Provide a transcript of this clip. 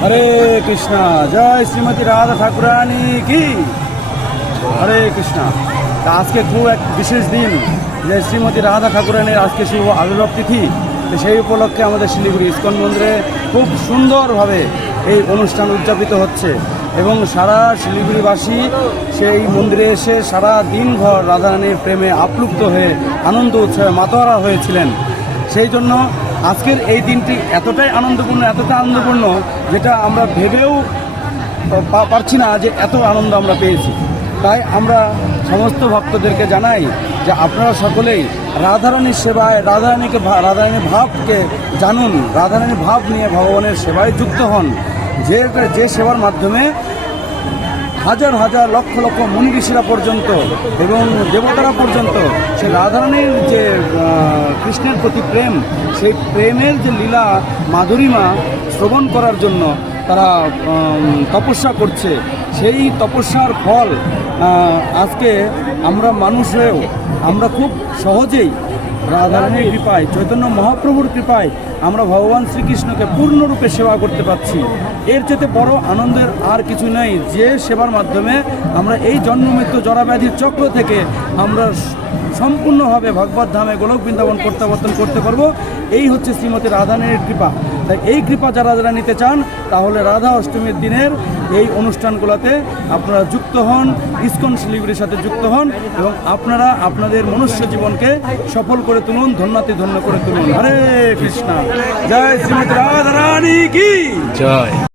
হরে কৃষ্ণা। জয় শ্রীমতী রাধা ঠাকুরানী কি। হরে কৃষ্ণা। তা আজকে খুব এক বিশেষ দিন, যে শ্রীমতী রাধা ঠাকুরানীর আজকে শুভ আবির্ভাব তিথি। তো সেই উপলক্ষে আমাদের শিলিগুড়ি ইস্কন মন্দিরে খুব সুন্দরভাবে এই অনুষ্ঠান উদযাপিত হচ্ছে এবং সারা শিলিগুড়িবাসী সেই মন্দিরে এসে সারা দিনভর রাধারানীর প্রেমে আপ্লুপ্ত হয়ে আনন্দ উৎসবে মাতোয়ারা হয়েছিলেন। সেই জন্য আজকের এই দিনটি এতটাই আনন্দপূর্ণ যেটা আমরা ভেবেও পারছি না যে এত আনন্দ আমরা পেয়েছি। তাই আমরা সমস্ত ভক্তদেরকে জানাই যে আপনারা সকলেই রাধারানীর সেবায় রাধারানীর ভাবকে জানুন, রাধারানীর ভাব নিয়ে ভগবানের সেবায় যুক্ত হন। যে সেবার মাধ্যমে হাজার হাজার লক্ষ লক্ষ মুনি ঋষিরা পর্যন্ত এবং দেবতারা পর্যন্ত সে রাধারানীর যে কৃষ্ণের প্রতি প্রেম, সেই প্রেমের যে লীলা মাধুরিমা শ্রবণ করার জন্য তারা তপস্যা করছে। সেই তপস্যার ফল আজকে আমরা মানুষ হয়েও আমরা খুব সহজেই রাধারানীর কৃপায়, চৈতন্য মহাপ্রভুর কৃপায় আমরা ভগবান শ্রীকৃষ্ণকে পূর্ণরূপে সেবা করতে পারছি। এর চেয়ে বড় আনন্দের আর কিছু নেই, যে সেবার মাধ্যমে আমরা এই জন্মমৃত্যু জরাব্যাধির চক্র থেকে আমরা সম্পূর্ণভাবে ভগবত ধামে গোলক বৃন্দাবন প্রত্যাবর্তন করতে পারবো। এই হচ্ছে শ্রীমতী রাধারানীর কৃপা। তাই এই কৃপা যারা নিতে চান তাহলে রাধা অষ্টমীর দিনের এই অনুষ্ঠানগুলোতে আপনারা যুক্ত হন, ইস্কন শিলিগুড়ির সাথে যুক্ত হন এবং আপনারা আপনাদের মনুষ্য জীবনকে সফল করে তুলুন, ধন্য করে তুলুন। হরে কৃষ্ণা। জয় শ্রীমতী রাধারানী কি জয়।